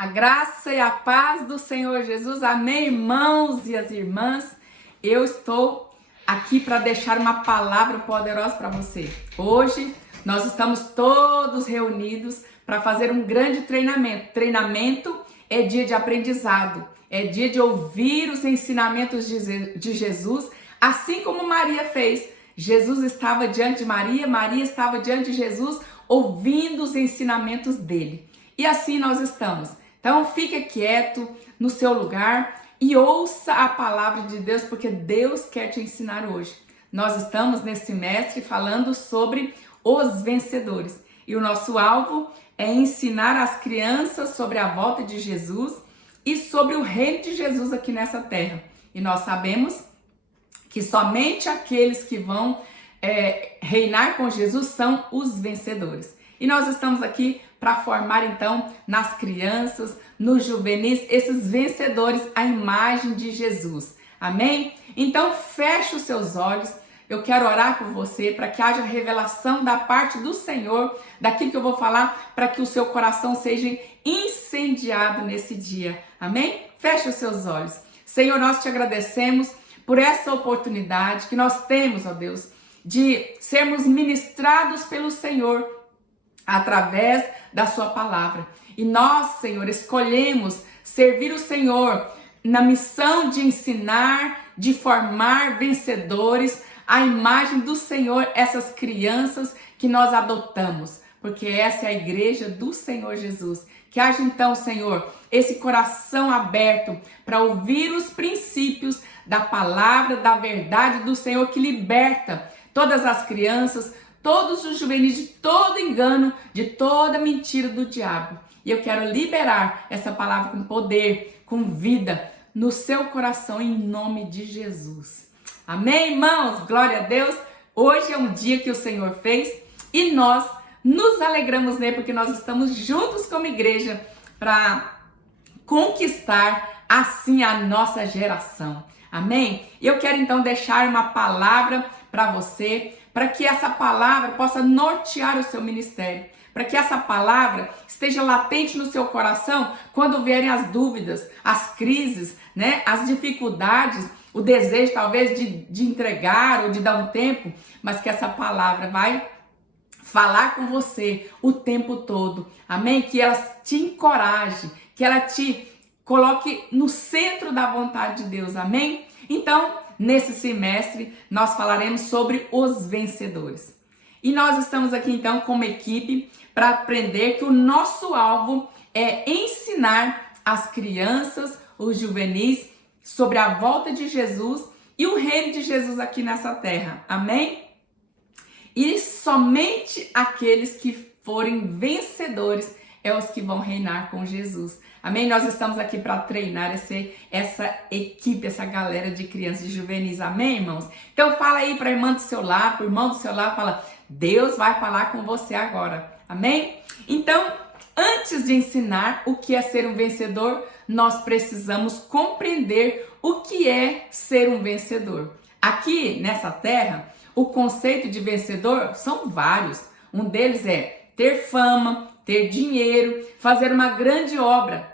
A graça e a paz do Senhor Jesus. Amém, irmãos e as irmãs. Eu estou aqui para deixar uma palavra poderosa para você. Hoje nós estamos todos reunidos para fazer um grande treinamento. Treinamento é dia de aprendizado, é dia de ouvir os ensinamentos de Jesus, assim como Maria fez. Jesus estava diante de Maria, Maria estava diante de Jesus, ouvindo os ensinamentos dele. E assim nós estamos. Então fique quieto no seu lugar e ouça a palavra de Deus, porque Deus quer te ensinar hoje. Nós estamos nesse semestre falando sobre os vencedores. E o nosso alvo é ensinar as crianças sobre a volta de Jesus e sobre o reino de Jesus aqui nessa terra. E nós sabemos que somente aqueles que vão reinar com Jesus são os vencedores. E nós estamos aqui para formar então nas crianças, nos juvenis, esses vencedores, a imagem de Jesus. Amém? Então feche os seus olhos. Eu quero orar por você para que haja revelação da parte do Senhor, daquilo que eu vou falar, para que o seu coração seja incendiado nesse dia. Amém? Feche os seus olhos. Senhor, nós te agradecemos por essa oportunidade que nós temos, ó Deus, de sermos ministrados pelo Senhor através da sua palavra. E nós, Senhor, escolhemos servir o Senhor na missão de ensinar, de formar vencedores, a imagem do Senhor, essas crianças que nós adotamos, porque essa é a igreja do Senhor Jesus. Que haja então, Senhor, esse coração aberto para ouvir os princípios da palavra, da verdade do Senhor que liberta todas as crianças, todos os juvenis de todo engano, de toda mentira do diabo. E eu quero liberar essa palavra com poder, com vida no seu coração, em nome de Jesus. Amém, irmãos? Glória a Deus. Hoje é um dia que o Senhor fez e nós nos alegramos nele, porque nós estamos juntos como igreja para conquistar assim a nossa geração. Amém? E eu quero então deixar uma palavra para você, para que essa palavra possa nortear o seu ministério, para que essa palavra esteja latente no seu coração quando vierem as dúvidas, as crises, né, as dificuldades, o desejo talvez de entregar ou de dar um tempo, mas que essa palavra vai falar com você o tempo todo, amém? Que ela te encoraje, que ela te coloque no centro da vontade de Deus, amém? Então, nesse semestre, nós falaremos sobre os vencedores. E nós estamos aqui, então, como equipe, para aprender que o nosso alvo é ensinar as crianças, os juvenis, sobre a volta de Jesus e o reino de Jesus aqui nessa terra. Amém? E somente aqueles que forem vencedores é os que vão reinar com Jesus. Amém? Nós estamos aqui para treinar essa equipe, essa galera de crianças e juvenis. Amém, irmãos? Então fala aí para a irmã do seu lado, para o irmão do seu lado, fala, Deus vai falar com você agora. Amém? Então, antes de ensinar o que é ser um vencedor, nós precisamos compreender o que é ser um vencedor. Aqui nessa terra, o conceito de vencedor são vários. Um deles é ter fama, ter dinheiro, fazer uma grande obra.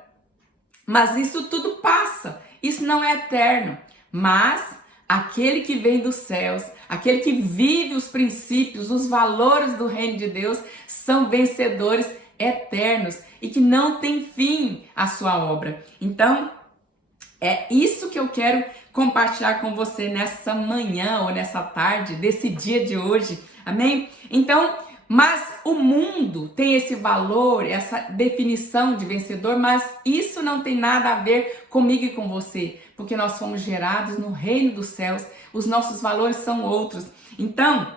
Mas isso tudo passa, isso não é eterno. Mas aquele que vem dos céus, aquele que vive os princípios, os valores do reino de Deus, são vencedores eternos e que não tem fim a sua obra. Então, é isso que eu quero compartilhar com você nessa manhã ou nessa tarde, desse dia de hoje. Amém? Então, mas o mundo tem esse valor, essa definição de vencedor, mas isso não tem nada a ver comigo e com você, porque nós fomos gerados no reino dos céus, os nossos valores são outros. Então,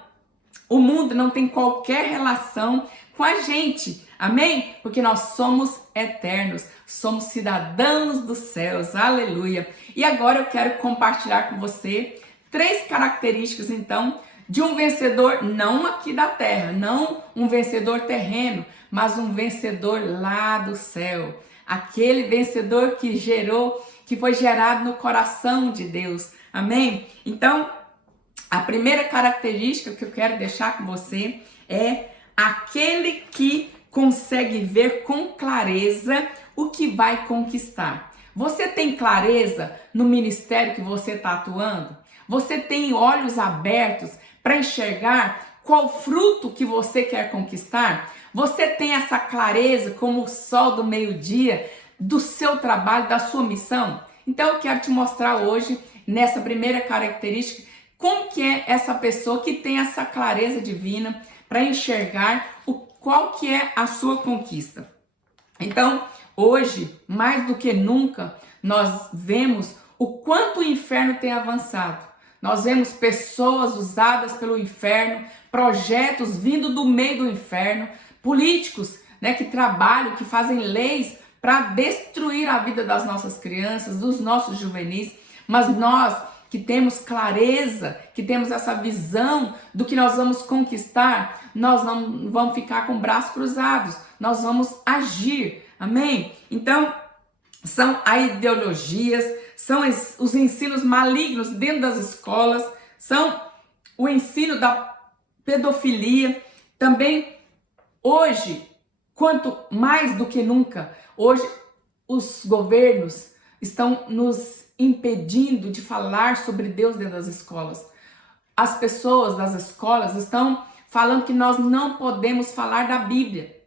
o mundo não tem qualquer relação com a gente, amém? Porque nós somos eternos, somos cidadãos dos céus, aleluia. E agora eu quero compartilhar com você 3 características, então, de um vencedor, não aqui da terra, não um vencedor terreno, mas um vencedor lá do céu. Aquele vencedor que foi gerado no coração de Deus. Amém? Então, a primeira característica que eu quero deixar com você é aquele que consegue ver com clareza o que vai conquistar. Você tem clareza no ministério que você está atuando? Você tem olhos abertos para enxergar qual fruto que você quer conquistar? Você tem essa clareza como o sol do meio-dia do seu trabalho, da sua missão? Então eu quero te mostrar hoje, nessa primeira característica, como que é essa pessoa que tem essa clareza divina para enxergar qual que é a sua conquista. Então, hoje, mais do que nunca, nós vemos o quanto o inferno tem avançado. Nós vemos pessoas usadas pelo inferno, projetos vindo do meio do inferno, políticos, né, que trabalham, que fazem leis para destruir a vida das nossas crianças, dos nossos juvenis, mas nós que temos clareza, que temos essa visão do que nós vamos conquistar, nós não vamos ficar com braços cruzados, nós vamos agir, amém? Então, são as ideologias, são os ensinos malignos dentro das escolas, são o ensino da pedofilia. Também hoje, quanto mais do que nunca, hoje os governos estão nos impedindo de falar sobre Deus dentro das escolas. As pessoas das escolas estão falando que nós não podemos falar da Bíblia,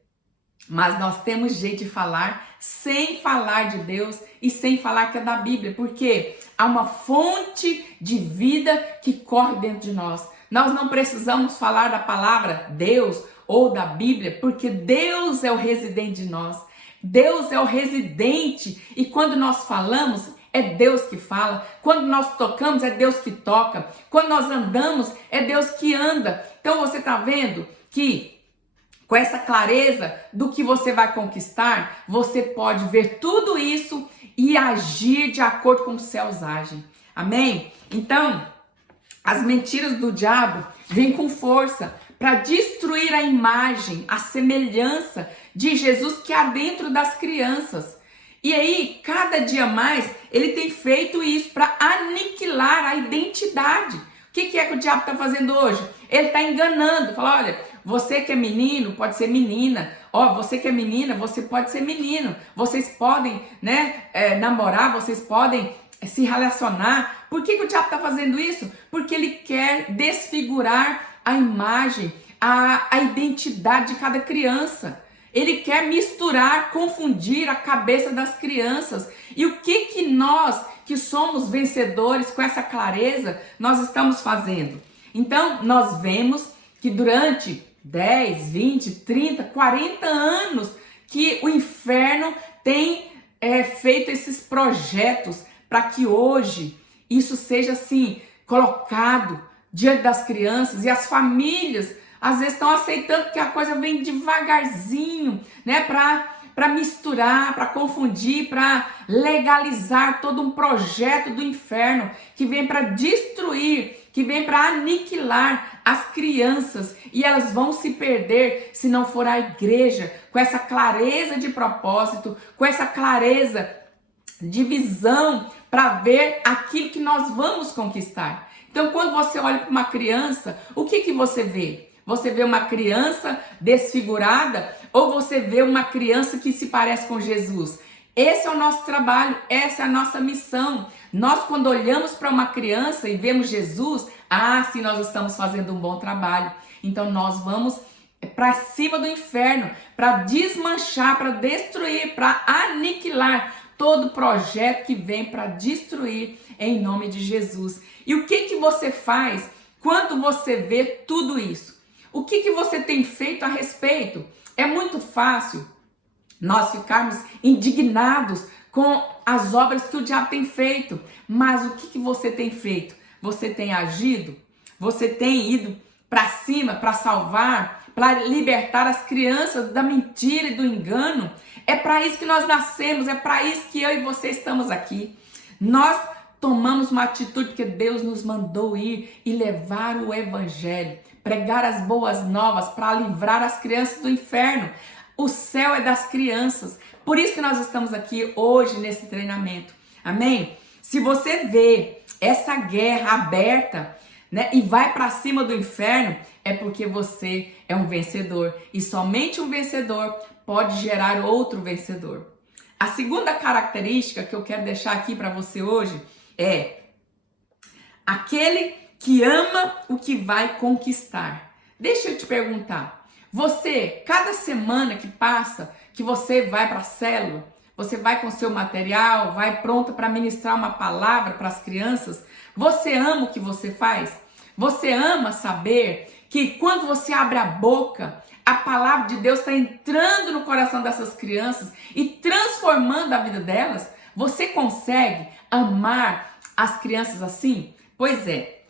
mas nós temos jeito de falar sem falar de Deus e sem falar que é da Bíblia, porque há uma fonte de vida que corre dentro de nós. Nós não precisamos falar da palavra Deus ou da Bíblia, porque Deus é o residente de nós. Deus é o residente, e quando nós falamos, é Deus que fala. Quando nós tocamos, é Deus que toca. Quando nós andamos, é Deus que anda. Então você está vendo que com essa clareza do que você vai conquistar, você pode ver tudo isso e agir de acordo com os céus agem. Amém? Então, as mentiras do diabo vêm com força para destruir a imagem, a semelhança de Jesus que há dentro das crianças. E aí, cada dia mais, ele tem feito isso para aniquilar a identidade. O que é que o diabo está fazendo hoje? Ele está enganando. Fala, olha, você que é menino, pode ser menina. Ó, você que é menina, você pode ser menino. Vocês podem, né, namorar, vocês podem se relacionar. Por que o diabo está fazendo isso? Porque ele quer desfigurar a imagem, a identidade de cada criança. Ele quer misturar, confundir a cabeça das crianças. E o que nós, que somos vencedores com essa clareza, nós estamos fazendo? Então, nós vemos que durante 10, 20, 30, 40 anos que o inferno tem feito esses projetos para que hoje isso seja assim, colocado diante das crianças, e as famílias às vezes estão aceitando que a coisa vem devagarzinho, né, para misturar, para confundir, para legalizar todo um projeto do inferno que vem para destruir, que vem para aniquilar as crianças, e elas vão se perder se não for a igreja com essa clareza de propósito, com essa clareza de visão para ver aquilo que nós vamos conquistar. Então, quando você olha para uma criança, o que você vê? Você vê uma criança desfigurada ou você vê uma criança que se parece com Jesus? Esse é o nosso trabalho, essa é a nossa missão. Nós, quando olhamos para uma criança e vemos Jesus, sim, nós estamos fazendo um bom trabalho. Então, nós vamos para cima do inferno, para desmanchar, para destruir, para aniquilar todo projeto que vem para destruir em nome de Jesus. E o que você faz quando você vê tudo isso? O que você tem feito a respeito? É muito fácil nós ficarmos indignados com as obras que o diabo tem feito. Mas o que você tem feito? Você tem agido? Você tem ido para cima para salvar, para libertar as crianças da mentira e do engano? É para isso que nós nascemos, é para isso que eu e você estamos aqui. Nós tomamos uma atitude porque Deus nos mandou ir e levar o evangelho, pregar as boas novas para livrar as crianças do inferno. O céu é das crianças. Por isso que nós estamos aqui hoje nesse treinamento. Amém? Se você vê essa guerra aberta, né, e vai para cima do inferno, é porque você é um vencedor. E somente um vencedor pode gerar outro vencedor. A segunda característica que eu quero deixar aqui para você hoje é aquele que ama o que vai conquistar. Deixa eu te perguntar, você, cada semana que passa, que você vai para a célula, você vai com seu material, vai pronta para ministrar uma palavra para as crianças, você ama o que você faz? Você ama saber que quando você abre a boca, a palavra de Deus está entrando no coração dessas crianças e transformando a vida delas? Você consegue amar as crianças assim? Pois é,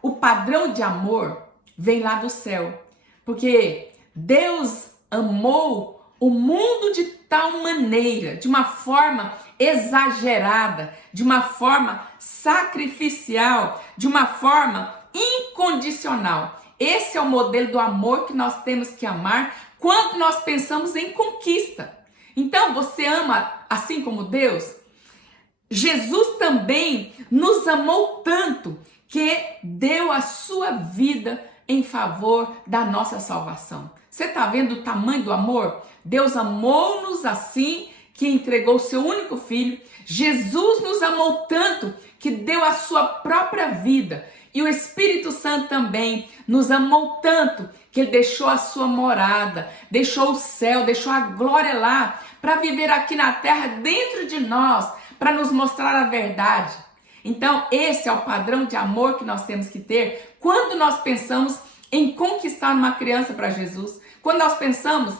o padrão de amor vem lá do céu, porque Deus amou o mundo de tal maneira, de uma forma exagerada, de uma forma sacrificial, de uma forma incondicional. Esse é o modelo do amor que nós temos que amar quando nós pensamos em conquista. Então, você ama assim como Deus? Jesus também nos amou tanto que deu a sua vida em favor da nossa salvação. Você está vendo o tamanho do amor? Deus amou-nos assim que entregou o seu único filho. Jesus nos amou tanto que deu a sua própria vida. E o Espírito Santo também nos amou tanto que ele deixou a sua morada, deixou o céu, deixou a glória lá para viver aqui na terra dentro de nós, para nos mostrar a verdade. Então, esse é o padrão de amor que nós temos que ter quando nós pensamos em conquistar uma criança para Jesus, quando nós pensamos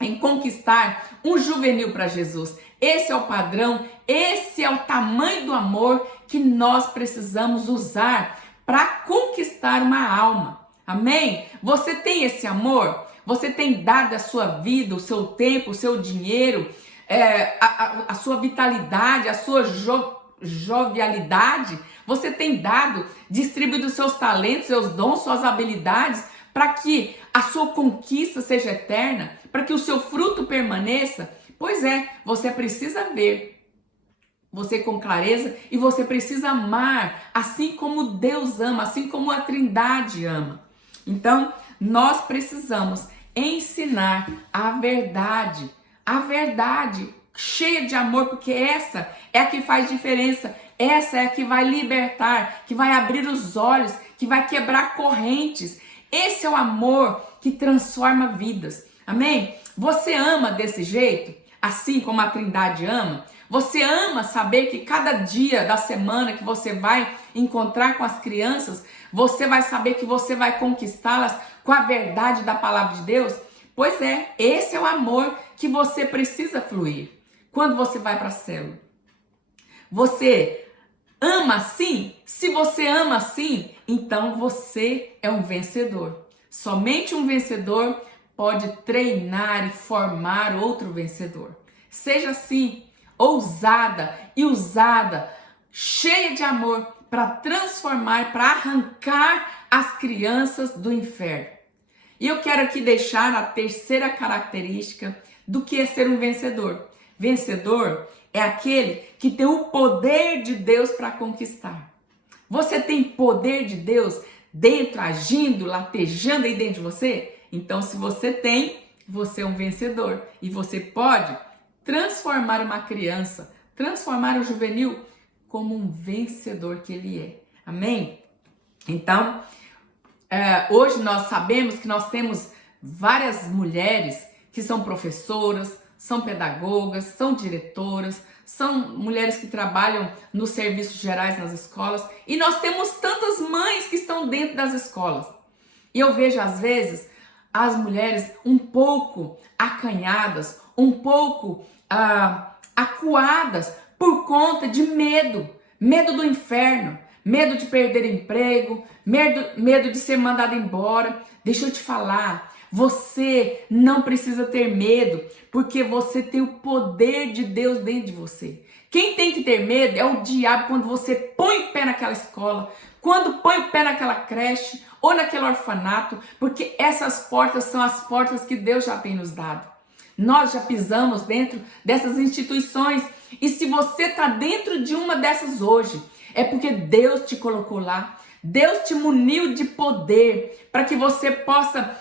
em conquistar um juvenil para Jesus. Esse é o padrão, esse é o tamanho do amor que nós precisamos usar para conquistar uma alma. Amém? Você tem esse amor? Você tem dado a sua vida, o seu tempo, o seu dinheiro, a sua vitalidade, a sua jovialidade? Você tem dado, distribuído seus talentos, seus dons, suas habilidades para que a sua conquista seja eterna, para que o seu fruto permaneça? Pois é, você precisa ver você com clareza e você precisa amar assim como Deus ama, assim como a Trindade ama. Então, nós precisamos ensinar a verdade cheia de amor, porque essa é a que faz diferença, essa é a que vai libertar, que vai abrir os olhos, que vai quebrar correntes. Esse é o amor que transforma vidas. Amém? Você ama desse jeito, assim como a Trindade ama? Você ama saber que cada dia da semana que você vai encontrar com as crianças, você vai saber que você vai conquistá-las com a verdade da palavra de Deus? Pois é, esse é o amor que você precisa fluir quando você vai para a célula. Você ama assim? Se você ama assim, então você é um vencedor. Somente um vencedor pode treinar e formar outro vencedor. Seja assim, ousada e usada, cheia de amor para transformar, para arrancar as crianças do inferno. E eu quero aqui deixar a terceira característica do que é ser um vencedor. Vencedor é aquele que tem o poder de Deus para conquistar. Você tem poder de Deus dentro, agindo, latejando aí dentro de você? Então, se você tem, você é um vencedor. E você pode transformar uma criança, transformar o juvenil como um vencedor que ele é. Amém? Então, hoje nós sabemos que nós temos várias mulheres que são professoras, são pedagogas, são diretoras, são mulheres que trabalham nos serviços gerais nas escolas, e nós temos tantas mães que estão dentro das escolas. E eu vejo às vezes as mulheres um pouco acanhadas, um pouco acuadas por conta de medo do inferno, medo de perder emprego, medo de ser mandado embora. Deixa eu te falar, você não precisa ter medo, porque você tem o poder de Deus dentro de você. Quem tem que ter medo é o diabo quando você põe o pé naquela escola, quando põe o pé naquela creche ou naquele orfanato, porque essas portas são as portas que Deus já tem nos dado. Nós já pisamos dentro dessas instituições, e se você está dentro de uma dessas hoje, é porque Deus te colocou lá, Deus te muniu de poder para que você possa,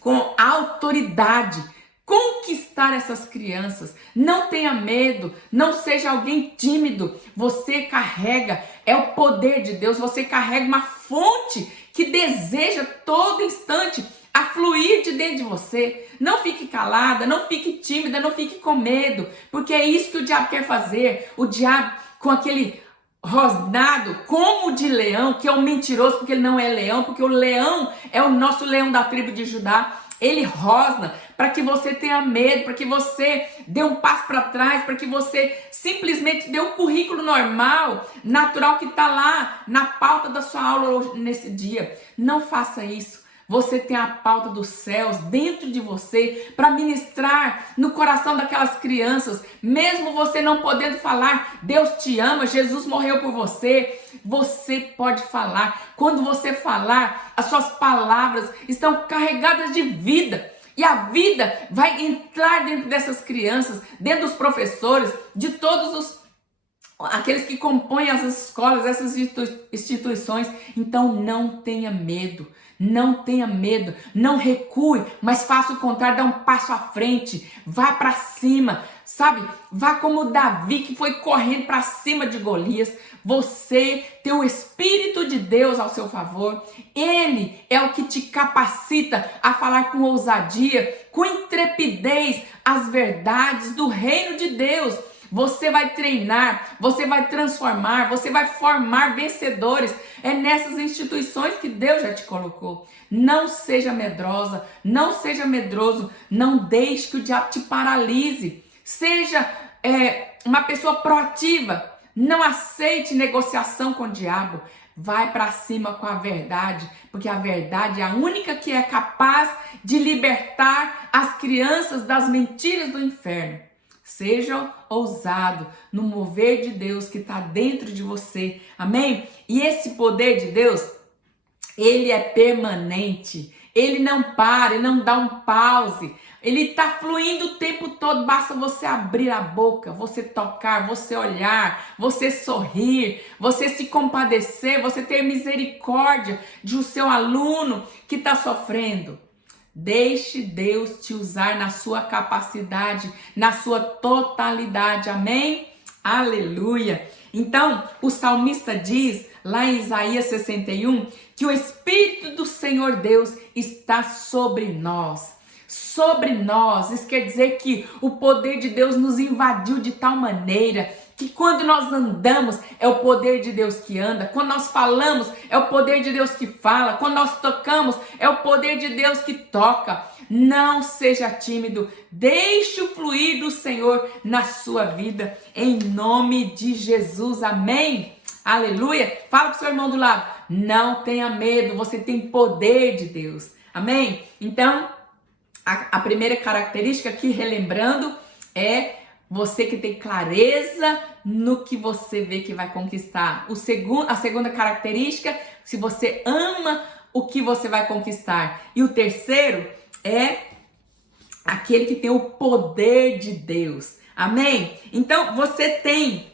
com autoridade, conquistar essas crianças. Não tenha medo, não seja alguém tímido. Você carrega, é o poder de Deus, você carrega uma fonte que deseja todo instante a fluir de dentro de você. Não fique calada, não fique tímida, não fique com medo, porque é isso que o diabo quer fazer. O diabo com aquele rosnado como de leão, que é um mentiroso, porque ele não é leão, porque o leão é o nosso leão da tribo de Judá. Ele rosna para que você tenha medo, para que você dê um passo para trás, para que você simplesmente dê o currículo normal, natural que está lá na pauta da sua aula nesse dia. Não faça isso. Você tem a pauta dos céus dentro de você para ministrar no coração daquelas crianças. Mesmo você não podendo falar, Deus te ama, Jesus morreu por você. Você pode falar. Quando você falar, as suas palavras estão carregadas de vida. E a vida vai entrar dentro dessas crianças, dentro dos professores, de todos aqueles que compõem as escolas, essas instituições. Então não tenha medo. Não tenha medo, não recue, mas faça o contrário, dá um passo à frente, vá para cima, sabe? Vá como Davi que foi correndo para cima de Golias. Você tem o Espírito de Deus ao seu favor, Ele é o que te capacita a falar com ousadia, com intrepidez, as verdades do reino de Deus. Você vai treinar, você vai transformar, você vai formar vencedores. É nessas instituições que Deus já te colocou. Não seja medrosa, não seja medroso, não deixe que o diabo te paralise. Seja uma pessoa proativa, não aceite negociação com o diabo. Vai para cima com a verdade, porque a verdade é a única que é capaz de libertar as crianças das mentiras do inferno. Seja ousado no mover de Deus que está dentro de você. Amém? E esse poder de Deus, ele é permanente. Ele não para, ele não dá um pause. Ele está fluindo o tempo todo. Basta você abrir a boca, você tocar, você olhar, você sorrir, você se compadecer, você ter misericórdia de um seu aluno que está sofrendo. Deixe Deus te usar na sua capacidade, na sua totalidade. Amém? Aleluia! Então, o salmista diz, lá em Isaías 61, que o Espírito do Senhor Deus está sobre nós. Sobre nós. Isso quer dizer que o poder de Deus nos invadiu de tal maneira que quando nós andamos, é o poder de Deus que anda. Quando nós falamos, é o poder de Deus que fala. Quando nós tocamos, é o poder de Deus que toca. Não seja tímido. Deixe o fluir do Senhor na sua vida. Em nome de Jesus. Amém? Aleluia. Fala pro seu irmão do lado. Não tenha medo. Você tem poder de Deus. Amém? Então, a primeira característica aqui, relembrando, é você que tem clareza no que você vê que vai conquistar. A segunda característica, se você ama o que você vai conquistar. E o terceiro é aquele que tem o poder de Deus. Amém? Então, você tem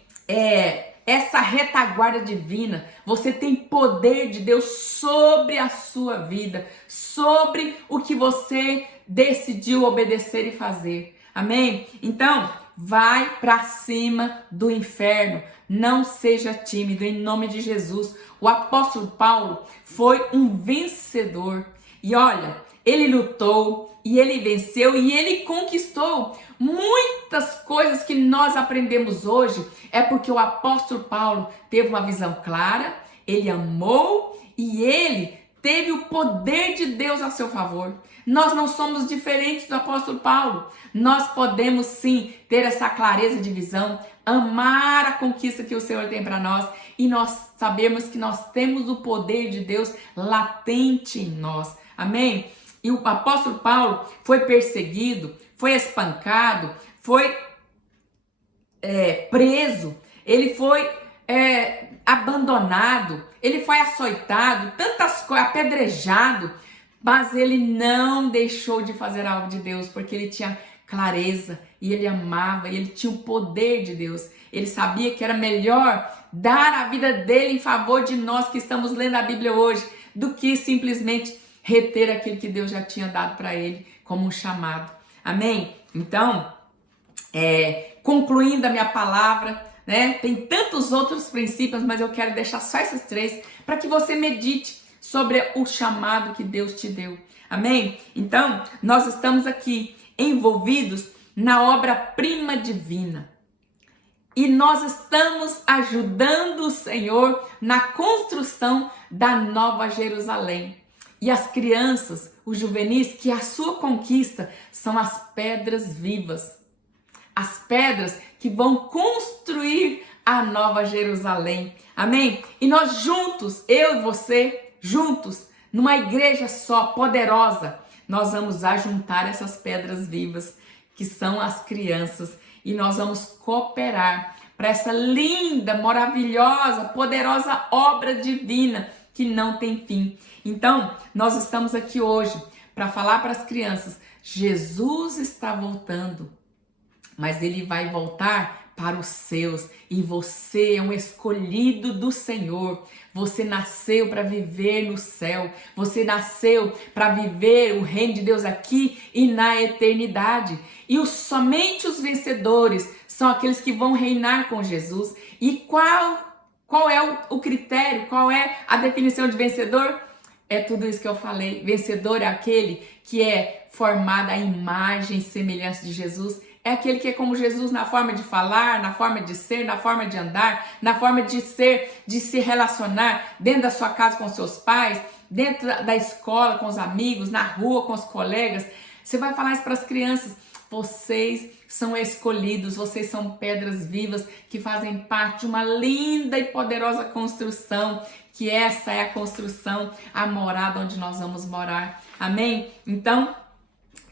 essa retaguarda divina. Você tem poder de Deus sobre a sua vida, sobre o que você decidiu obedecer e fazer. Amém? Então, vai para cima do inferno. Não seja tímido, em nome de Jesus. O apóstolo Paulo foi um vencedor. E olha, ele lutou e ele venceu e ele conquistou muitas coisas que nós aprendemos hoje. É porque o apóstolo Paulo teve uma visão clara, ele amou e ele teve o poder de Deus a seu favor. Nós não somos diferentes do apóstolo Paulo. Nós podemos sim ter essa clareza de visão, amar a conquista que o Senhor tem para nós e nós sabemos que nós temos o poder de Deus latente em nós. Amém? E o apóstolo Paulo foi perseguido, foi espancado, foi preso, ele foi abandonado, ele foi açoitado, tantas coisas, apedrejado, mas ele não deixou de fazer algo de Deus, porque ele tinha clareza, e ele amava, e ele tinha o poder de Deus. Ele sabia que era melhor dar a vida dele em favor de nós que estamos lendo a Bíblia hoje, do que simplesmente reter aquilo que Deus já tinha dado para ele como um chamado. Amém? Então, concluindo a minha palavra, né? Tem tantos outros princípios, mas eu quero deixar só esses 3 para que você medite sobre o chamado que Deus te deu. Amém? Então, nós estamos aqui envolvidos na obra-prima divina. E nós estamos ajudando o Senhor na construção da Nova Jerusalém. E as crianças, os juvenis, que a sua conquista são as pedras vivas. As pedras que vão construir a Nova Jerusalém. Amém? E nós juntos, eu e você, juntos, numa igreja só, poderosa, nós vamos ajuntar essas pedras vivas, que são as crianças, e nós vamos cooperar para essa linda, maravilhosa, poderosa obra divina que não tem fim. Então, nós estamos aqui hoje para falar para as crianças: Jesus está voltando, mas ele vai voltar para os seus, e você é um escolhido do Senhor. Você nasceu para viver no céu, você nasceu para viver o reino de Deus aqui e na eternidade. E somente os vencedores são aqueles que vão reinar com Jesus. E qual é o critério, qual é a definição de vencedor? É tudo isso que eu falei. Vencedor é aquele que é formado à imagem e semelhança de Jesus. É aquele que é como Jesus na forma de falar, na forma de ser, na forma de andar, na forma de ser, de se relacionar dentro da sua casa com seus pais, dentro da escola com os amigos, na rua com os colegas. Você vai falar isso para as crianças. Vocês são escolhidos, vocês são pedras vivas que fazem parte de uma linda e poderosa construção, que essa é a construção, a morada onde nós vamos morar. Amém? Então,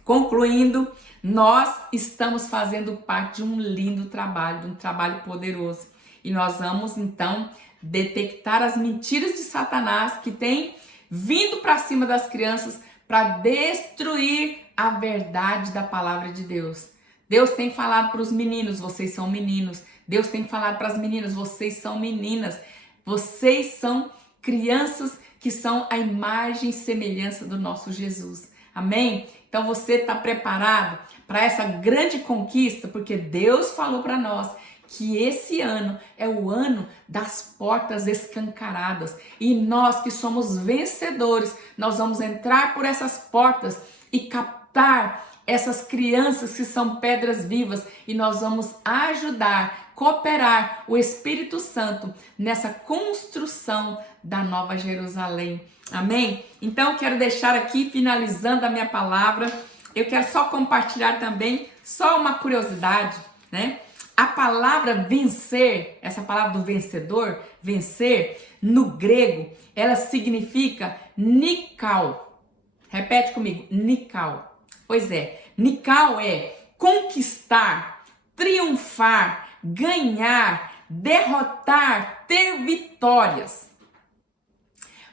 concluindo, nós estamos fazendo parte de um lindo trabalho, de um trabalho poderoso. E nós vamos, então, detectar as mentiras de Satanás que tem vindo para cima das crianças para destruir a verdade da palavra de Deus. Deus tem falado para os meninos: vocês são meninos. Deus tem falado para as meninas: vocês são meninas. Vocês são crianças que são a imagem e semelhança do nosso Jesus. Amém? Então você está preparado para essa grande conquista? Porque Deus falou para nós que esse ano é o ano das portas escancaradas. E nós que somos vencedores, nós vamos entrar por essas portas e captar essas crianças que são pedras vivas. E nós vamos ajudar, cooperar o Espírito Santo nessa construção da Nova Jerusalém. Amém? Então, eu quero deixar aqui, finalizando a minha palavra, eu quero só compartilhar também, só uma curiosidade, né? A palavra vencer, essa palavra do vencedor, vencer, no grego, ela significa nikao. Repete comigo, nikao. Pois é, nikao é conquistar, triunfar, ganhar, derrotar, ter vitórias.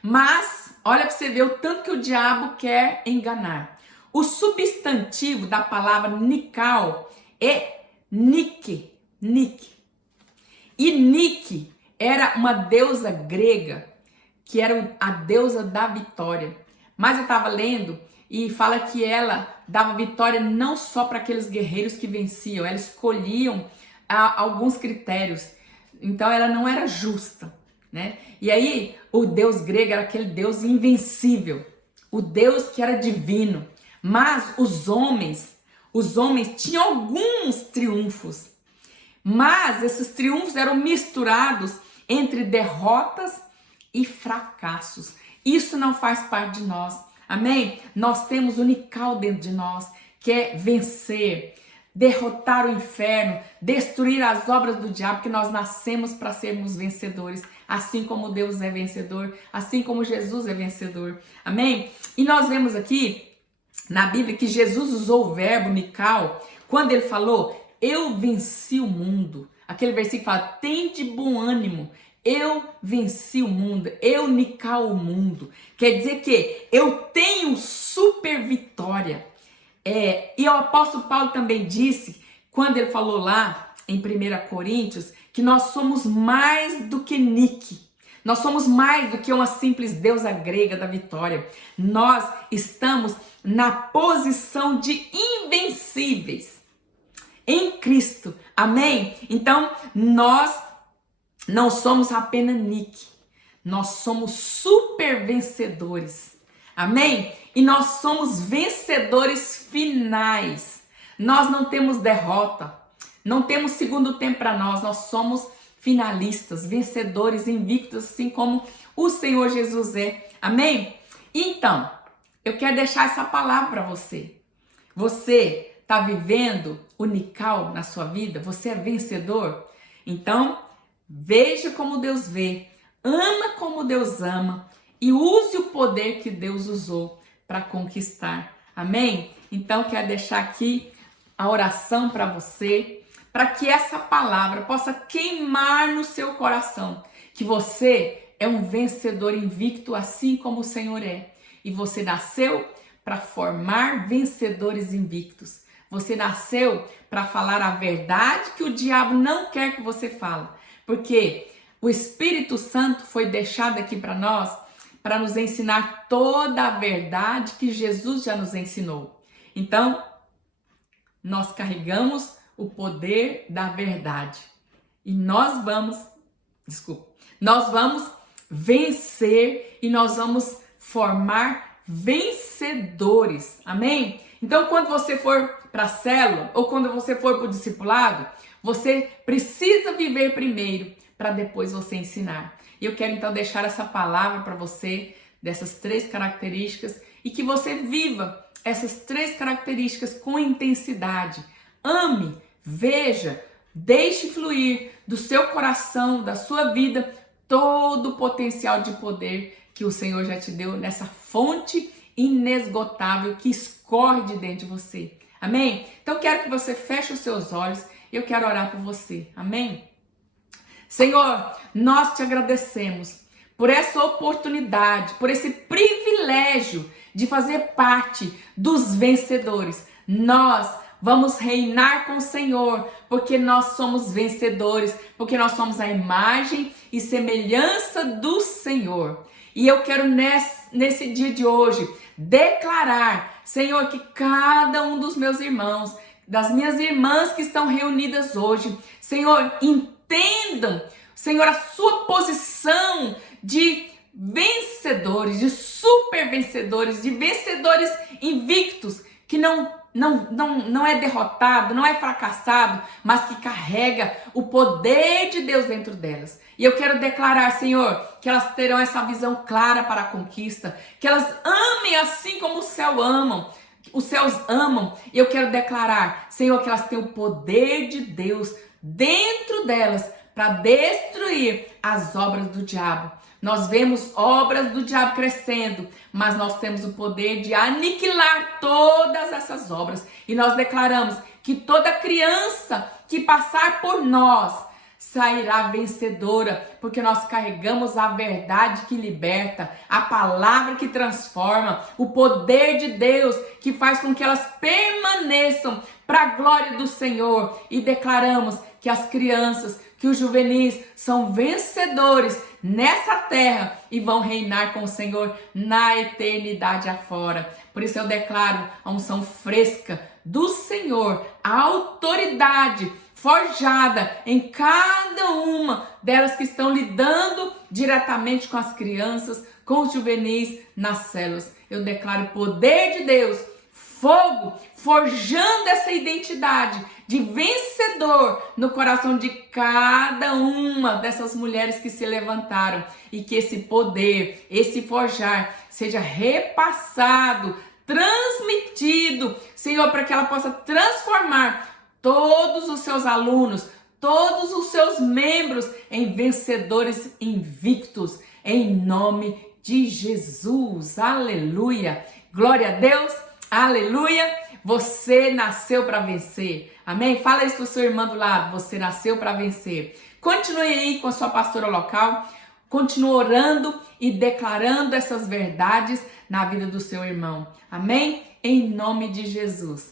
Mas, olha para você ver o tanto que o diabo quer enganar. O substantivo da palavra nikao é Nike. E Nike era uma deusa grega, que era a deusa da vitória. Mas eu estava lendo e fala que ela dava vitória não só para aqueles guerreiros que venciam, ela escolhiam alguns critérios. Então ela não era justa, né? E aí o deus grego era aquele deus invencível, o deus que era divino. Mas os homens tinham alguns triunfos, mas esses triunfos eram misturados entre derrotas e fracassos. Isso não faz parte de nós, amém? Nós temos o Nikao dentro de nós, que é vencer, derrotar o inferno, destruir as obras do diabo, que nós nascemos para sermos vencedores, assim como Deus é vencedor, assim como Jesus é vencedor, amém? E nós vemos aqui na Bíblia que Jesus usou o verbo Nikao quando ele falou: eu venci o mundo. Aquele versículo fala: tem de bom ânimo, eu venci o mundo, eu Nikao o mundo. Quer dizer que eu tenho super vitória. E o apóstolo Paulo também disse, quando ele falou lá em 1 Coríntios, que nós somos mais do que Nike. Nós somos mais do que uma simples deusa grega da vitória. Nós estamos na posição de invencíveis em Cristo. Amém? Então, nós não somos apenas Nick, nós somos super vencedores. Amém? E nós somos vencedores finais. Nós não temos derrota, não temos segundo tempo para nós somos finalistas, vencedores, invictos, assim como o Senhor Jesus é. Amém? Então, eu quero deixar essa palavra para você. Você está vivendo unical na sua vida? Você é vencedor? Então, veja como Deus vê, ama como Deus ama e use o poder que Deus usou para conquistar. Amém? Então, quero deixar aqui a oração para você, para que essa palavra possa queimar no seu coração, que você é um vencedor invicto, assim como o Senhor é. E você nasceu para formar vencedores invictos. Você nasceu para falar a verdade que o diabo não quer que você fale. Porque o Espírito Santo foi deixado aqui para nós, para nos ensinar toda a verdade que Jesus já nos ensinou. Então, nós carregamos o poder da verdade. E nós vamos vencer e nós vamos formar vencedores. Amém? Então, quando você for para a célula ou quando você for para o discipulado, você precisa viver primeiro para depois você ensinar. E eu quero então deixar essa palavra para você, dessas 3 características, e que você viva essas 3 características com intensidade. Ame, veja, deixe fluir do seu coração, da sua vida, todo o potencial de poder que o Senhor já te deu nessa fonte inesgotável que escorre de dentro de você. Amém? Então quero que você feche os seus olhos e eu quero orar por você. Amém? Senhor, nós te agradecemos por essa oportunidade, por esse privilégio de fazer parte dos vencedores. Nós vamos reinar com o Senhor, porque nós somos vencedores, porque nós somos a imagem e semelhança do Senhor. E eu quero nesse dia de hoje declarar, Senhor, que cada um dos meus irmãos, das minhas irmãs que estão reunidas hoje, Senhor, entendam, Senhor, a sua posição de vencedores, de super vencedores, de vencedores invictos, que não é derrotado, não é fracassado, mas que carrega o poder de Deus dentro delas. E eu quero declarar, Senhor, que elas terão essa visão clara para a conquista, que elas amem assim como os céus amam. E eu quero declarar, Senhor, que elas têm o poder de Deus dentro delas para destruir as obras do diabo. Nós vemos obras do diabo crescendo, mas nós temos o poder de aniquilar todas essas obras. E nós declaramos que toda criança que passar por nós sairá vencedora, porque nós carregamos a verdade que liberta, a palavra que transforma, o poder de Deus que faz com que elas permaneçam para a glória do Senhor. E declaramos que as crianças, que os juvenis são vencedores nessa terra e vão reinar com o Senhor na eternidade afora. Por isso eu declaro a unção fresca do Senhor, a autoridade forjada em cada uma delas que estão lidando diretamente com as crianças, com os juvenis nas células. Eu declaro o poder de Deus, fogo, forjando essa identidade de vencedor no coração de cada uma dessas mulheres que se levantaram, e que esse poder, esse forjar seja repassado, transmitido, Senhor, para que ela possa transformar todos os seus alunos, todos os seus membros em vencedores invictos, em nome de Jesus. Aleluia! Glória a Deus! Aleluia! Você nasceu para vencer. Amém? Fala isso para o seu irmão do lado. Você nasceu para vencer. Continue aí com a sua pastora local. Continue orando e declarando essas verdades na vida do seu irmão. Amém? Em nome de Jesus.